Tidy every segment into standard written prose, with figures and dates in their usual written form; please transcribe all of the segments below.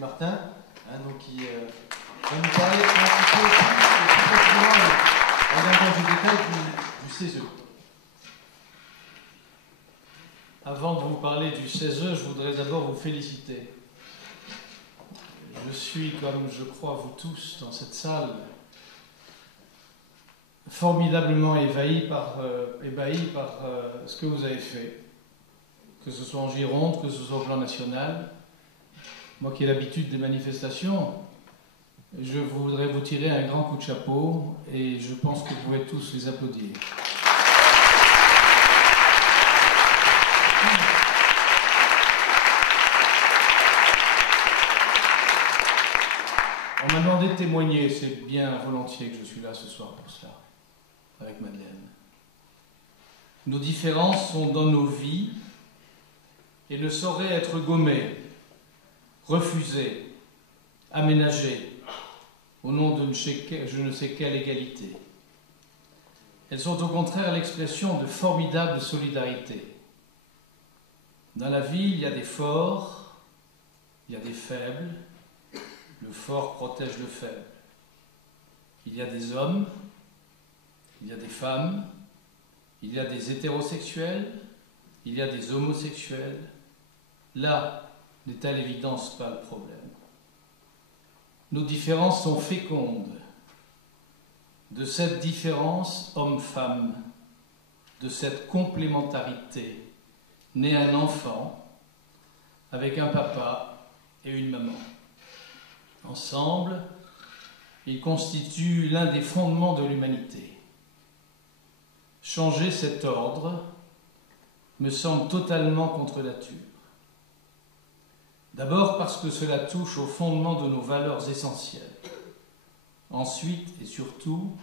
Martin, donc qui va nous parler un petit peu plus précisément en allant du détail du CESE. Avant de vous parler du CESE, je voudrais d'abord vous féliciter. Je suis, comme je crois vous tous dans cette salle, formidablement ébahi par ce que vous avez fait, que ce soit en Gironde, que ce soit au plan national. Moi qui ai l'habitude des manifestations, je voudrais vous tirer un grand coup de chapeau et je pense que vous pouvez tous les applaudir. On m'a demandé de témoigner, c'est bien volontiers que je suis là ce soir pour cela, avec Madeleine. Nos différences sont dans nos vies et ne sauraient être gommées, refusées, aménagées au nom de je ne sais quelle égalité. Elles sont au contraire l'expression de formidables solidarités. Dans la vie, il y a des forts, il y a des faibles. Le fort protège le faible. Il y a des hommes, il y a des femmes, il y a des hétérosexuels, il y a des homosexuels. Là n'est à l'évidence pas le problème. Nos différences sont fécondes. De cette différence homme-femme, de cette complémentarité, naît un enfant avec un papa et une maman. Ensemble, ils constituent l'un des fondements de l'humanité. Changer cet ordre me semble totalement contre nature. D'abord parce que cela touche au fondement de nos valeurs essentielles. Ensuite et surtout,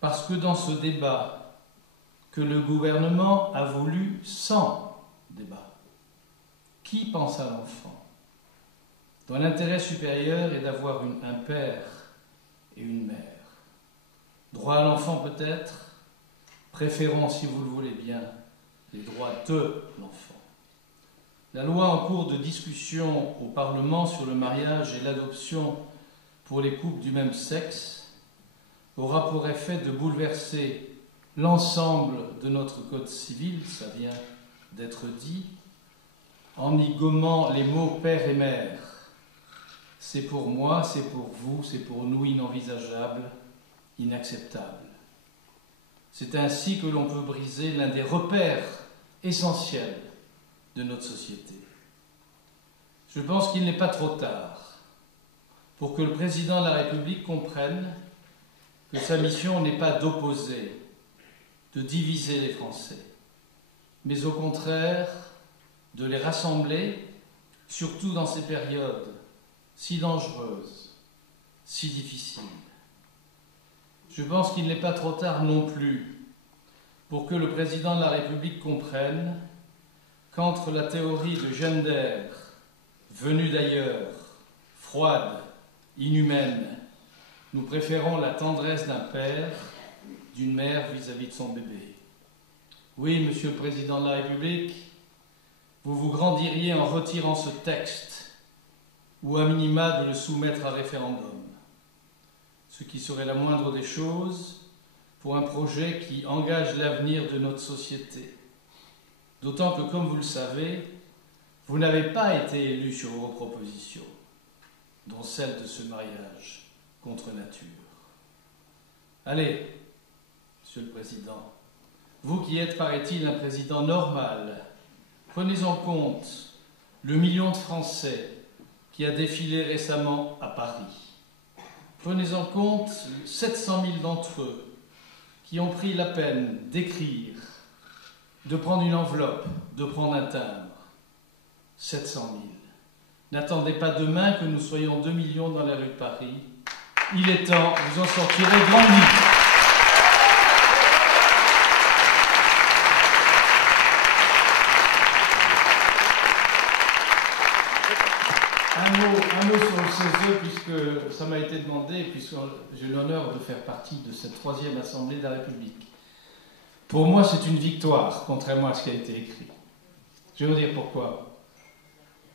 parce que dans ce débat que le gouvernement a voulu sans débat, qui pense à l'enfant dont l'intérêt supérieur est d'avoir un père et une mère? Droit à l'enfant peut-être, préférons, si vous le voulez bien, les droits de l'enfant. La loi en cours de discussion au Parlement sur le mariage et l'adoption pour les couples du même sexe aura pour effet de bouleverser l'ensemble de notre code civil, ça vient d'être dit, en y gommant les mots père et mère. C'est pour moi, c'est pour vous, c'est pour nous inenvisageable, inacceptable. C'est ainsi que l'on peut briser l'un des repères essentiels de notre société. Je pense qu'il n'est pas trop tard pour que le président de la République comprenne que sa mission n'est pas d'opposer, de diviser les Français, mais au contraire de les rassembler, surtout dans ces périodes si dangereuse, si difficile. Je pense qu'il n'est pas trop tard non plus pour que le président de la République comprenne qu'entre la théorie de gender, venue d'ailleurs, froide, inhumaine, nous préférons la tendresse d'un père, d'une mère vis-à-vis de son bébé. Oui, Monsieur le Président de la République, vous vous grandiriez en retirant ce texte ou à minima de le soumettre à référendum, ce qui serait la moindre des choses pour un projet qui engage l'avenir de notre société. D'autant que, comme vous le savez, vous n'avez pas été élu sur vos propositions, dont celle de ce mariage contre nature. Allez, Monsieur le Président, vous qui êtes, paraît-il, un président normal, prenez en compte le million de Français qui a défilé récemment à Paris. Prenez en compte 700 000 d'entre eux qui ont pris la peine d'écrire, de prendre une enveloppe, de prendre un timbre. 700 000. N'attendez pas demain que nous soyons 2 millions dans les rues de Paris. Il est temps, vous en sortirez grandis. Un mot sur le CESE, puisque ça m'a été demandé, puisque j'ai l'honneur de faire partie de cette 3e Assemblée de la République. Pour moi, c'est une victoire, contrairement à ce qui a été écrit. Je vais vous dire pourquoi.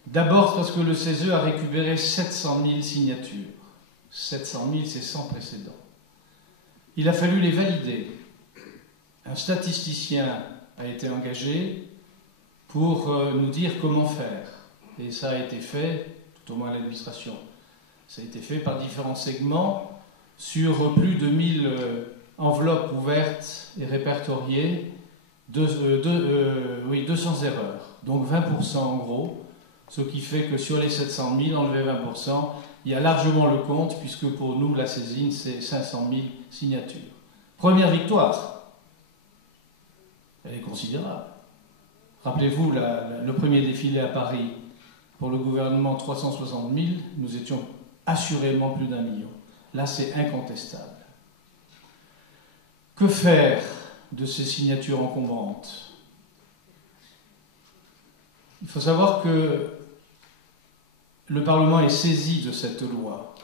D'abord parce que le CESE a récupéré 700 000 signatures. 700 000, c'est sans précédent. Il a fallu les valider. Un statisticien a été engagé pour nous dire comment faire. Et ça a été fait, tout au moins à l'administration, ça a été fait par différents segments sur plus de 1000 enveloppes ouvertes et répertoriées, 200 erreurs, donc 20% en gros, ce qui fait que sur les 700 000, enlever 20%, il y a largement le compte, puisque pour nous, la saisine, c'est 500 000 signatures. Première victoire, elle est considérable. Rappelez-vous, le premier défilé à Paris, pour le gouvernement, 360 000, nous étions assurément plus d'1 million. Là, c'est incontestable. Que faire de ces signatures encombrantes? Il faut savoir que le Parlement est saisi de cette loi,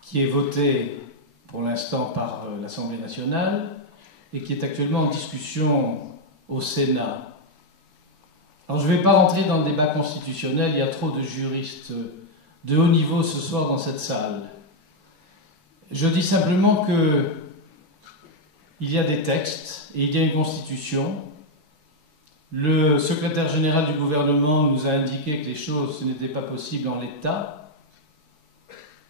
qui est votée pour l'instant par l'Assemblée nationale et qui est actuellement en discussion au Sénat. Alors je ne vais pas rentrer dans le débat constitutionnel, il y a trop de juristes de haut niveau ce soir dans cette salle. Je dis simplement qu'il y a des textes et il y a une constitution. Le secrétaire général du gouvernement nous a indiqué que les choses, ce n'était pas possible en l'état.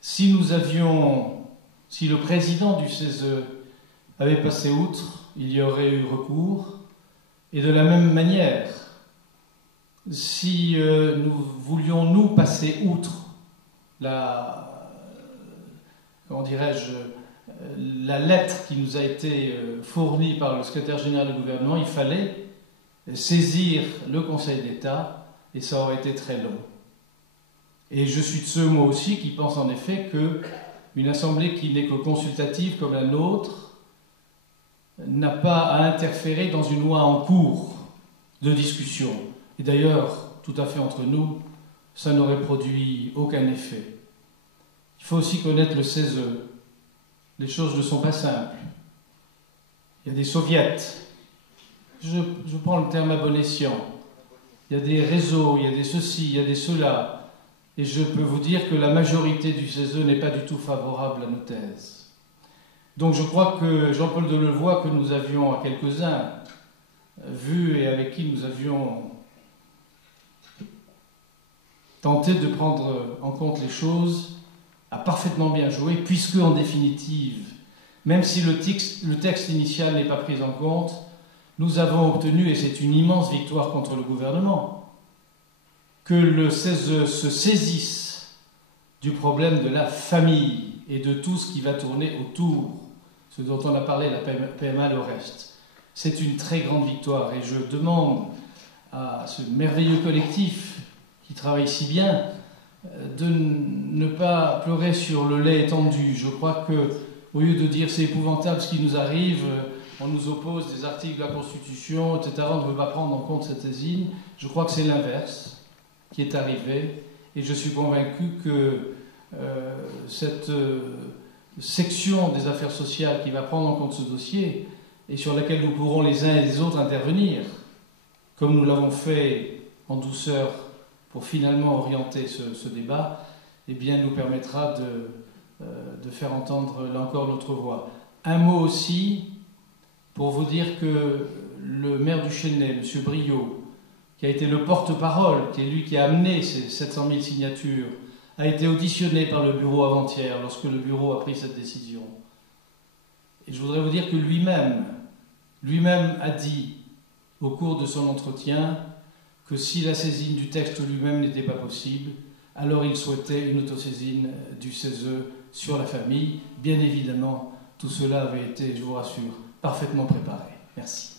Si le président du CESE avait passé outre, il y aurait eu recours. Et de la même manière, si nous voulions, nous, passer outre la lettre qui nous a été fournie par le secrétaire général du gouvernement, il fallait saisir le Conseil d'État, et ça aurait été très long. Et je suis de ceux, moi aussi, qui pensent en effet qu'une assemblée qui n'est que consultative comme la nôtre n'a pas à interférer dans une loi en cours de discussion. Et d'ailleurs, tout à fait entre nous, ça n'aurait produit aucun effet. Il faut aussi connaître le CESE. Les choses ne sont pas simples. Il y a des soviets. Je prends le terme à bon escient. Il y a des réseaux, il y a des ceci, il y a des cela. Et je peux vous dire que la majorité du CESE n'est pas du tout favorable à nos thèses. Donc je crois que Jean-Paul Delevoye, que nous avions à quelques-uns vus et avec qui nous avions tenté de prendre en compte les choses, a parfaitement bien joué, puisque en définitive, même si le texte initial n'est pas pris en compte, nous avons obtenu, et c'est une immense victoire contre le gouvernement, que le CESE se saisisse du problème de la famille et de tout ce qui va tourner autour, ce dont on a parlé, la PMA, le reste. C'est une très grande victoire et je demande à ce merveilleux collectif qui travaille si bien de ne pas pleurer sur le lait étendu. Je crois qu'au lieu de dire c'est épouvantable ce qui nous arrive, on nous oppose des articles de la Constitution, etc., on ne veut pas prendre en compte cette saisine. Je crois que c'est l'inverse qui est arrivé et je suis convaincu que cette section des affaires sociales qui va prendre en compte ce dossier et sur laquelle nous pourrons les uns et les autres intervenir, comme nous l'avons fait en douceur pour finalement orienter ce débat, eh bien, nous permettra de faire entendre là encore notre voix. Un mot aussi pour vous dire que le maire du Chesnay, M. Briot, qui a été le porte-parole, qui est lui qui a amené ces 700 000 signatures, a été auditionné par le bureau avant-hier lorsque le bureau a pris cette décision. Et je voudrais vous dire que lui-même a dit au cours de son entretien que si la saisine du texte lui-même n'était pas possible, alors il souhaitait une autosaisine du CESE sur la famille. Bien évidemment, tout cela avait été, je vous rassure, parfaitement préparé. Merci.